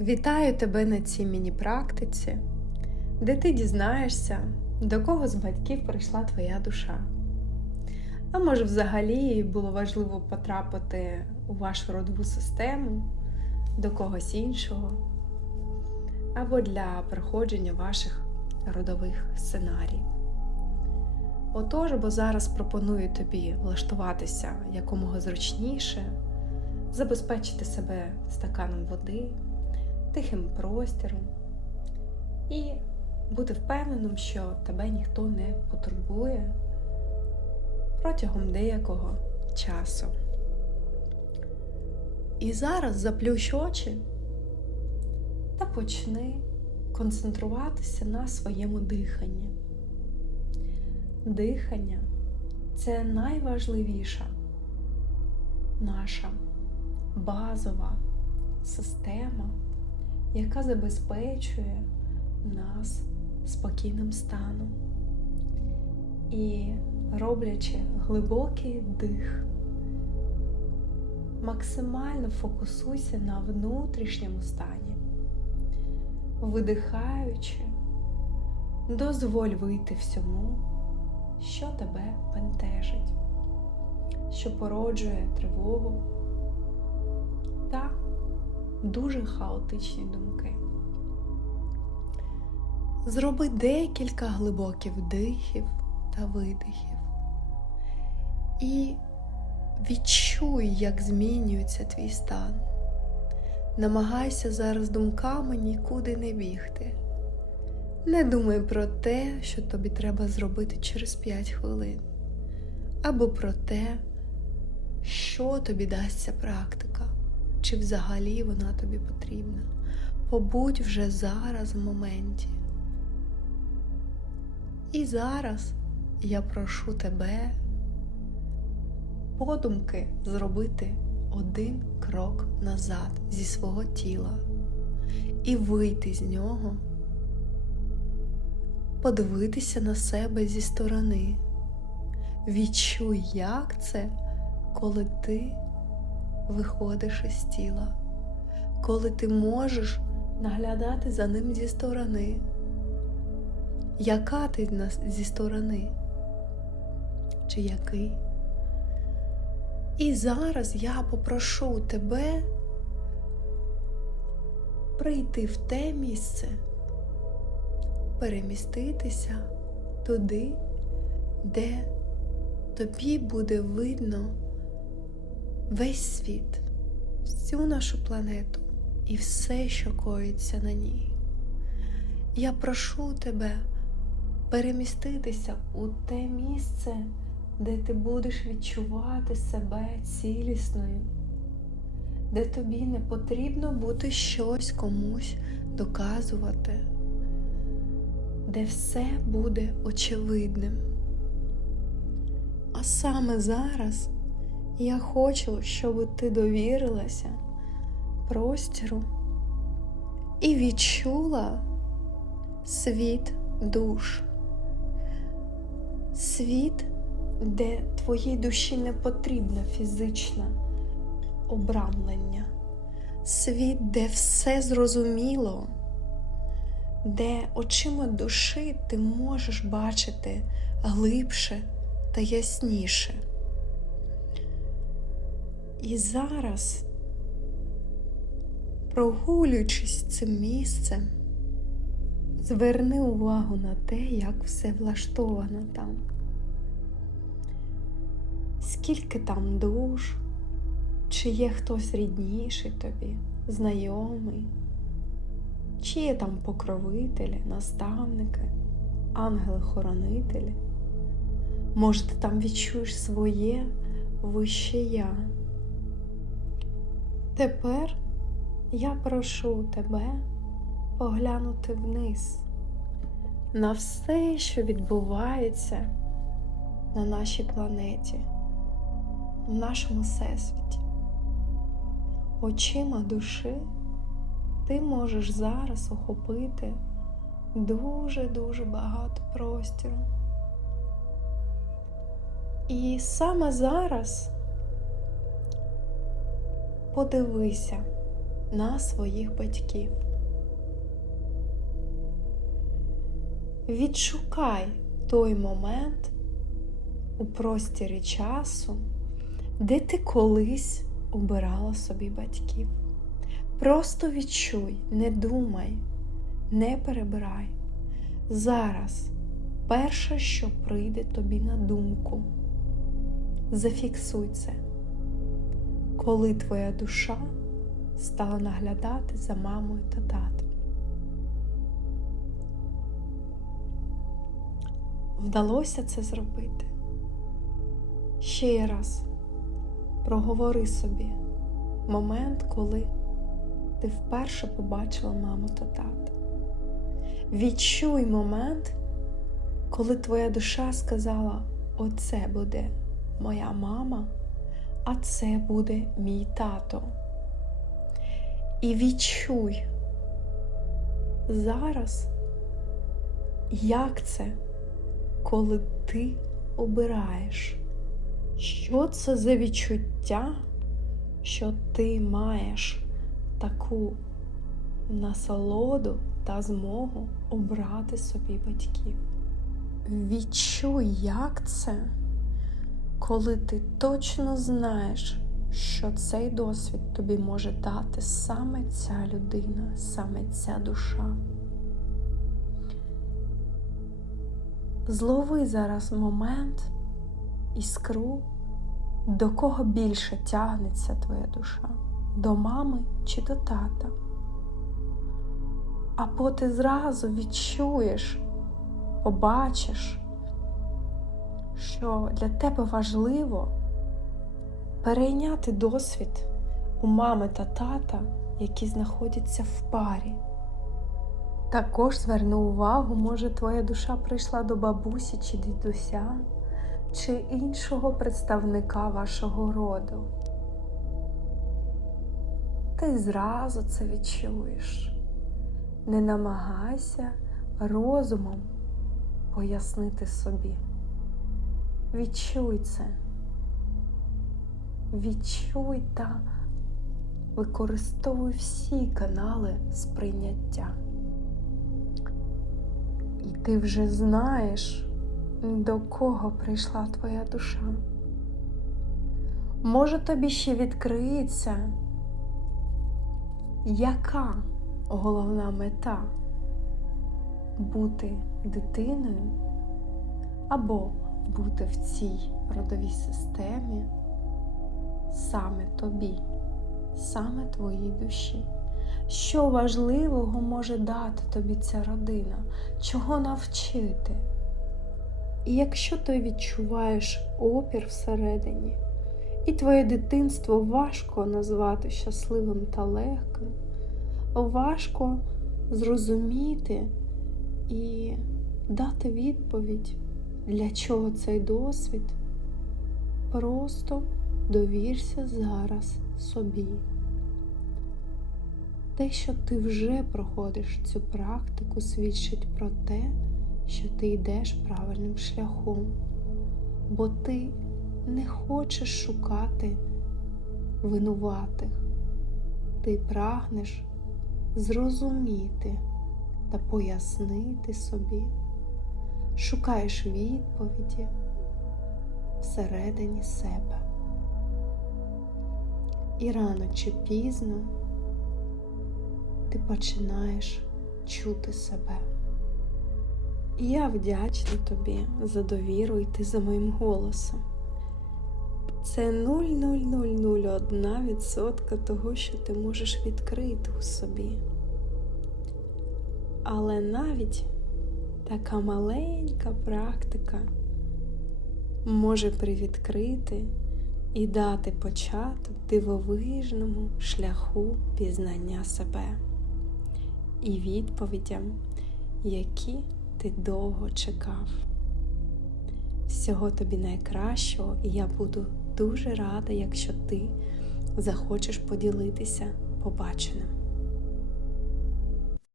Вітаю тебе на цій міні-практиці, де ти дізнаєшся, до кого з батьків прийшла твоя душа. А може, взагалі було важливо потрапити у вашу родову систему, до когось іншого, або для проходження ваших родових сценаріїв. Отож, бо зараз пропоную тобі влаштуватися якомога зручніше, забезпечити себе стаканом води тихим простіром і бути впевненим, що тебе ніхто не потурбує протягом деякого часу. І зараз заплющ очі та почни концентруватися на своєму диханні. Дихання це найважливіша наша базова система яка забезпечує нас спокійним станом. І роблячи глибокий дих, максимально фокусуйся на внутрішньому стані, видихаючи, дозволь вийти всьому, що тебе бентежить, що породжує тривогу та дуже хаотичні думки. Зроби декілька глибоких вдихів та видихів. І відчуй, як змінюється твій стан. Намагайся зараз думками нікуди не бігти. Не думай про те, що тобі треба зробити через 5 хвилин, або про те, що тобі дасться практика чи взагалі вона тобі потрібна. Побудь вже зараз в моменті. І зараз я прошу тебе подумки зробити один крок назад зі свого тіла і вийти з нього, подивитися на себе зі сторони. Відчуй, як це, коли ти виходиш із тіла, коли ти можеш наглядати за ним зі сторони. Яка ти зі сторони? Чи який? І зараз я попрошу тебе прийти в те місце, переміститися туди, де тобі буде видно весь світ, всю нашу планету і все, що коїться на ній. Я прошу тебе переміститися у те місце, де ти будеш відчувати себе цілісною, де тобі не потрібно бути щось комусь доказувати, де все буде очевидним. А саме зараз я хочу, щоб ти довірилася простіру і відчула світ душ, світ, де твоїй душі не потрібне фізичне обрамлення, світ, де все зрозуміло, де очима душі ти можеш бачити глибше та ясніше. І зараз, прогулюючись цим місцем, зверни увагу на те, як все влаштовано там. Скільки там душ, чи є хтось рідніший тобі, знайомий, чи є там покровителі, наставники, ангели-хоронителі. Може, ти там відчуєш своє вище я. Тепер я прошу тебе поглянути вниз на все, що відбувається на нашій планеті, в нашому всесвіті. Очима душі ти можеш зараз охопити дуже-дуже багато простіру. І саме зараз подивися на своїх батьків. Відшукай той момент у простірі часу, де ти колись обирала собі батьків. Просто відчуй, не думай, не перебирай. Зараз перше, що прийде тобі на думку, зафіксуй це, коли твоя душа стала наглядати за мамою та татом. Вдалося це зробити. Ще раз проговори собі момент, коли ти вперше побачила маму та тата. Відчуй момент, коли твоя душа сказала: Оце буде моя мама, а це буде мій тато. І відчуй зараз, як це, коли ти обираєш, що це за відчуття, що ти маєш таку насолоду та змогу обрати собі батьків. Відчуй, як це, коли ти точно знаєш, що цей досвід тобі може дати саме ця людина, саме ця душа. Злови зараз момент, іскру, до кого більше тягнеться твоя душа, до мами чи до тата. Або ти зразу відчуєш, побачиш, що для тебе важливо перейняти досвід у мами та тата, які знаходяться в парі. Також зверни увагу, може твоя душа прийшла до бабусі чи дідуся, чи іншого представника вашого роду. Ти зразу це відчуєш. Не намагайся розумом пояснити собі. Відчуй це. Відчуй та використовуй всі канали сприйняття. І ти вже знаєш, до кого прийшла твоя душа. Може тобі ще відкриється, яка головна мета бути дитиною або бути в цій родовій системі саме тобі, саме твоїй душі. Що важливого може дати тобі ця родина, чого навчити? І якщо ти відчуваєш опір всередині, і твоє дитинство важко назвати щасливим та легким, важко зрозуміти і дати відповідь, для чого цей досвід, просто довірся зараз собі. Те, що ти вже проходиш цю практику, свідчить про те, що ти йдеш правильним шляхом, бо ти не хочеш шукати винуватих, ти прагнеш зрозуміти та пояснити собі, шукаєш відповіді всередині себе. І рано чи пізно ти починаєш чути себе. І я вдячна тобі за довіру йти за моїм голосом. Це 0,0001% того, що ти можеш відкрити у собі. Але навіть така маленька практика може привідкрити і дати початок дивовижному шляху пізнання себе і відповідям, які ти довго чекав. Всього тобі найкращого, і я буду дуже рада, якщо ти захочеш поділитися побаченим.